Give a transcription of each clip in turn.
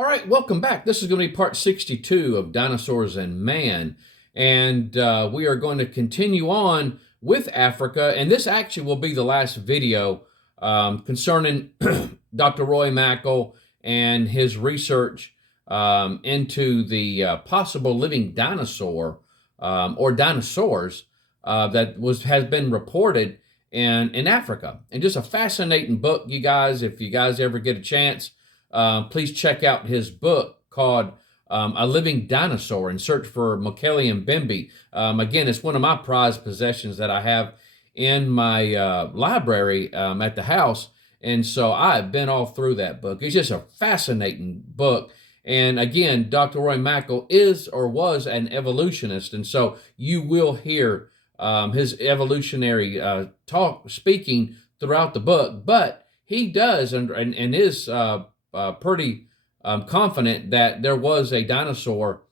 All right, welcome back. This is going to be part 62 of Dinosaurs and Man. And we are going to continue on with Africa. And this actually will be the last video concerning Dr. Roy Mackal and his research into the possible living dinosaur or dinosaurs that has been reported in Africa. And just a fascinating book, you guys, if you guys ever get a chance. Please check out his book called A Living Dinosaur and search for Mokele and Bimbi. Again, it's one of my prized possessions that I have in my library at the house. And so I've been all through that book. It's just a fascinating book. And again, Dr. Roy Mackal is or was an evolutionist. And so you will hear his evolutionary speaking throughout the book. But he does and is pretty confident that there was a dinosaur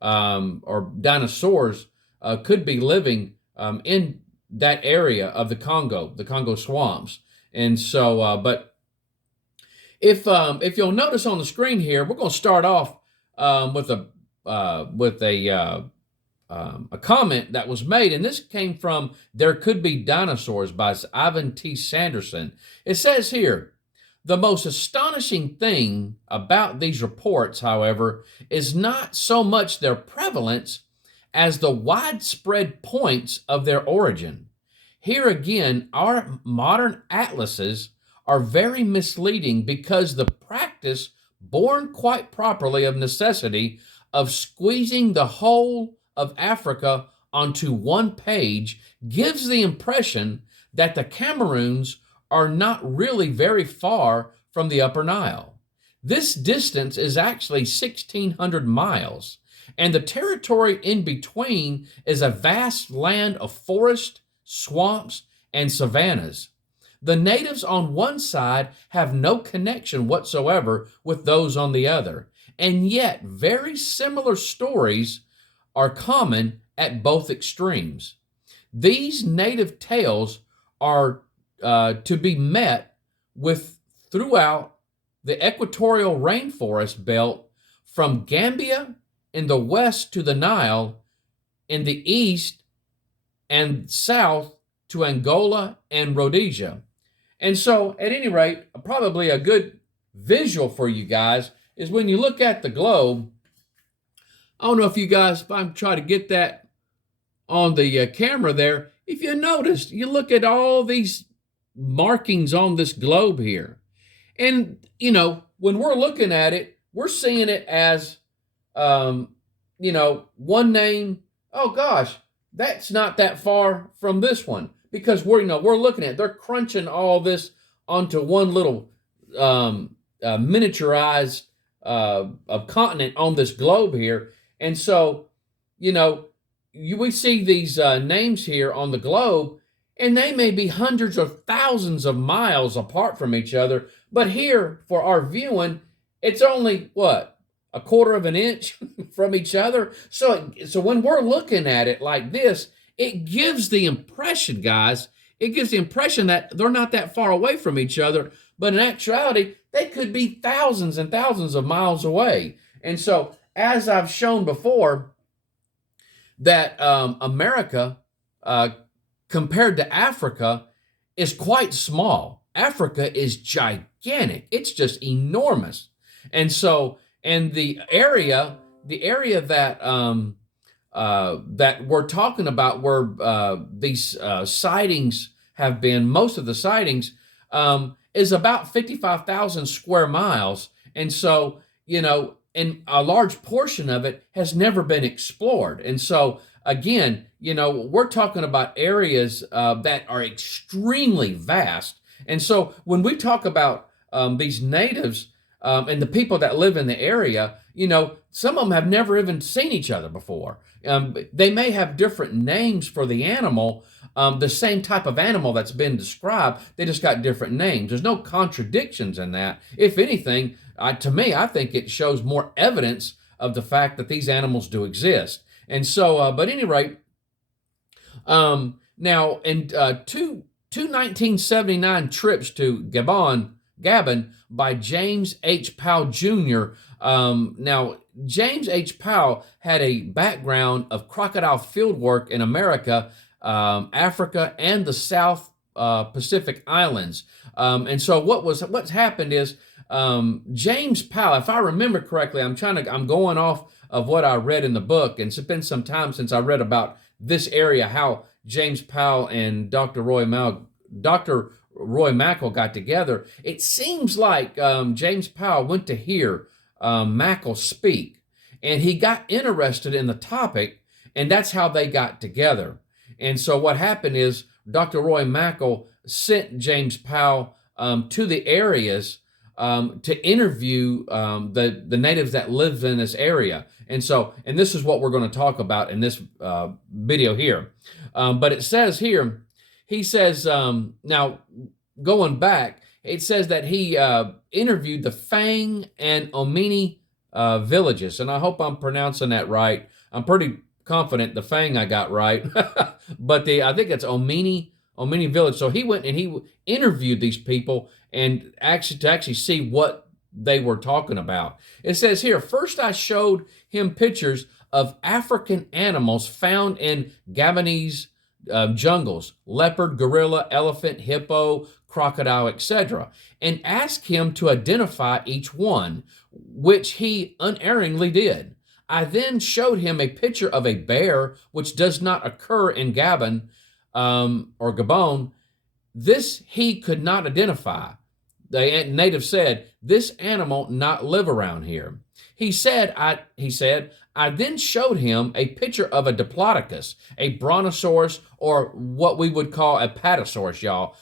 or dinosaurs could be living in that area of the Congo swamps. And so, but if you'll notice on the screen here, we're going to start off with a comment that was made, and this came from There Could Be Dinosaurs by Ivan T. Sanderson. It says here, the most astonishing thing about these reports, however, is not so much their prevalence as the widespread points of their origin. Here again, our modern atlases are very misleading because the practice, born quite properly of necessity, of squeezing the whole of Africa onto one page gives the impression that the Cameroons are not really very far from the Upper Nile. This distance is actually 1,600 miles, and the territory in between is a vast land of forest, swamps, and savannas. The natives on one side have no connection whatsoever with those on the other, and yet very similar stories are common at both extremes. These native tales are to be met with throughout the equatorial rainforest belt from Gambia in the west to the Nile in the east and south to Angola and Rhodesia. And so, at any rate, probably a good visual for you guys is when you look at the globe. I don't know if you guys, if I'm trying to get that on the camera there, if you notice, you look at all these markings on this globe here. And, you know, when we're looking at it, we're seeing it as, one name. Oh, gosh, that's not that far from this one. Because we're looking at it. They're crunching all this onto one little miniaturized continent on this globe here. And so, we see these names here on the globe, and they may be hundreds or thousands of miles apart from each other. But here, for our viewing, it's only, what, a quarter of an inch from each other? So when we're looking at it like this, it gives the impression, guys, that they're not that far away from each other. But in actuality, they could be thousands and thousands of miles away. And so, as I've shown before, that America, compared to Africa, is quite small. Africa is gigantic. It's just enormous. And so, and the area that that we're talking about, where these sightings have been, most of the sightings, is about 55,000 square miles. And so, and a large portion of it has never been explored. And so, again, we're talking about areas that are extremely vast. And so when we talk about these natives and the people that live in the area, some of them have never even seen each other before. They may have different names for the animal, the same type of animal that's been described. They just got different names. There's no contradictions in that. If anything, to me, I think it shows more evidence of the fact that these animals do exist. And so, but at any rate, now in two 1979 trips to Gabon, Gabon by James H. Powell Jr. Now, James H. Powell had a background of crocodile fieldwork in America, Africa, and the South Pacific Islands. And so what's happened is James Powell, if I remember correctly, I'm going off of what I read in the book, and it's been some time since I read about this area, how James Powell and Dr. Roy Mackal got together. It seems like James Powell went to hear Mackal speak, and he got interested in the topic, and that's how they got together. And so what happened is Dr. Roy Mackal sent James Powell to the areas to interview the natives that lived in this area. And this is what we're going to talk about in this video here. But it says here, he says, now going back, it says that he interviewed the Fang and Omiene villages. And I hope I'm pronouncing that right. I'm pretty confident the Fang I got right. But I think it's Omiene village. So he went and he interviewed these people and to actually see what they were talking about. It says here, first I showed him pictures of African animals found in Gabonese jungles, leopard, gorilla, elephant, hippo, crocodile, etc., and asked him to identify each one, which he unerringly did. I then showed him a picture of a bear, which does not occur in Gabon or Gabon. This he could not identify. The native said, "This animal not live around here." He said, I then showed him a picture of a Diplodocus, a brontosaurus, or what we would call a patasaurus, y'all.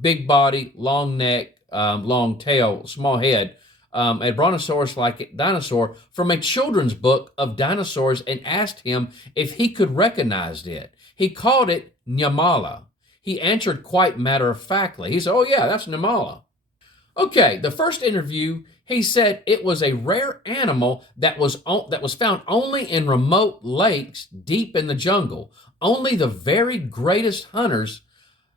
Big body, long neck, long tail, small head. A brontosaurus-like dinosaur from a children's book of dinosaurs, and asked him if he could recognize it. He called it Nyamala. He answered quite matter-of-factly. He said, "Oh yeah, that's Nyamala." Okay, the first interview, he said it was a rare animal that was found only in remote lakes deep in the jungle. Only the very greatest hunters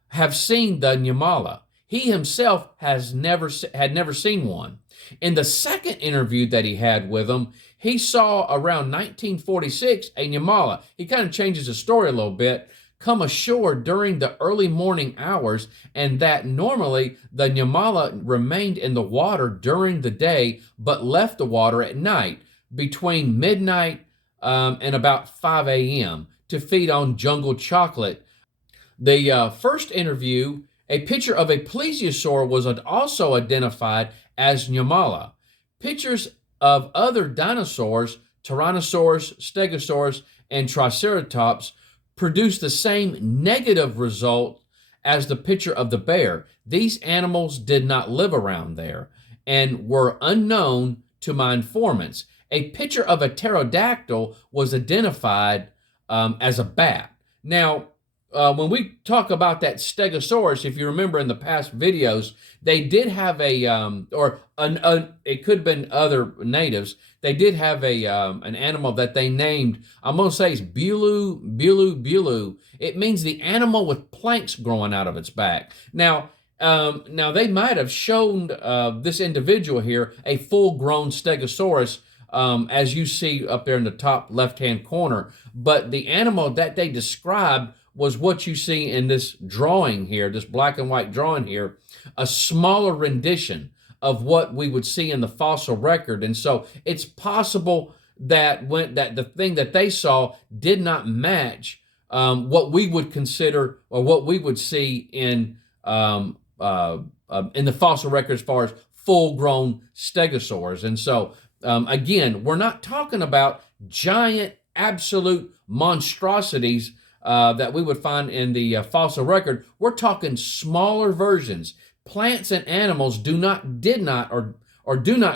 have seen the Nyamala. He himself had never seen one. In the second interview that he had with him, he saw around 1946 a Nyamala. He kind of changes the story a little bit. Come ashore during the early morning hours, and that normally the Nyamala remained in the water during the day but left the water at night between midnight and about 5 a.m. to feed on jungle chocolate. The first interview, a picture of a plesiosaur was also identified as Nyamala. Pictures of other dinosaurs, Tyrannosaurus, Stegosaurus, and Triceratops, produced the same negative result as the picture of the bear. These animals did not live around there and were unknown to my informants. A picture of a pterodactyl was identified as a bat. Now, when we talk about that Stegosaurus, if you remember in the past videos, they did have it could have been other natives. They did have an animal that they named, I'm going to say it's Bulu. It means the animal with planks growing out of its back. Now they might have shown this individual here a full-grown Stegosaurus, as you see up there in the top left-hand corner. But the animal that they described was what you see in this drawing here, this black and white drawing here, a smaller rendition of what we would see in the fossil record. And so it's possible that the thing that they saw did not match what we would consider or what we would see in the fossil record as far as full-grown stegosaurs. And so again, we're not talking about giant absolute monstrosities that we would find in the fossil record. We're talking smaller versions. Plants and animals do not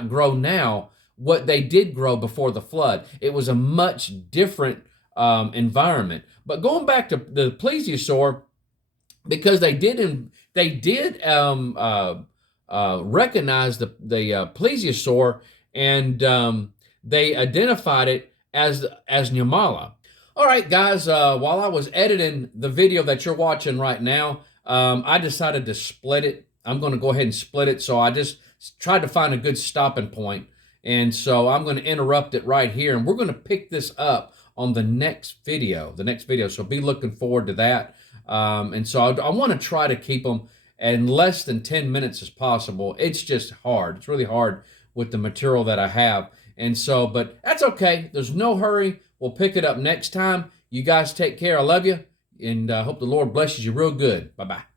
grow now what they did grow before the flood. It was a much different environment. But going back to the plesiosaur, because they did recognize the plesiosaur, and they identified it as Nyamala. All right, guys, while I was editing the video that you're watching right now, I decided to split it. I'm going to go ahead and split it. So I just tried to find a good stopping point. And so I'm going to interrupt it right here. And we're going to pick this up on the next video. So be looking forward to that. And so I want to try to keep them in less than 10 minutes as possible. It's just hard. It's really hard with the material that I have. And so, but that's okay. There's no hurry. We'll pick it up next time. You guys take care. I love you. And I hope the Lord blesses you real good. Bye-bye.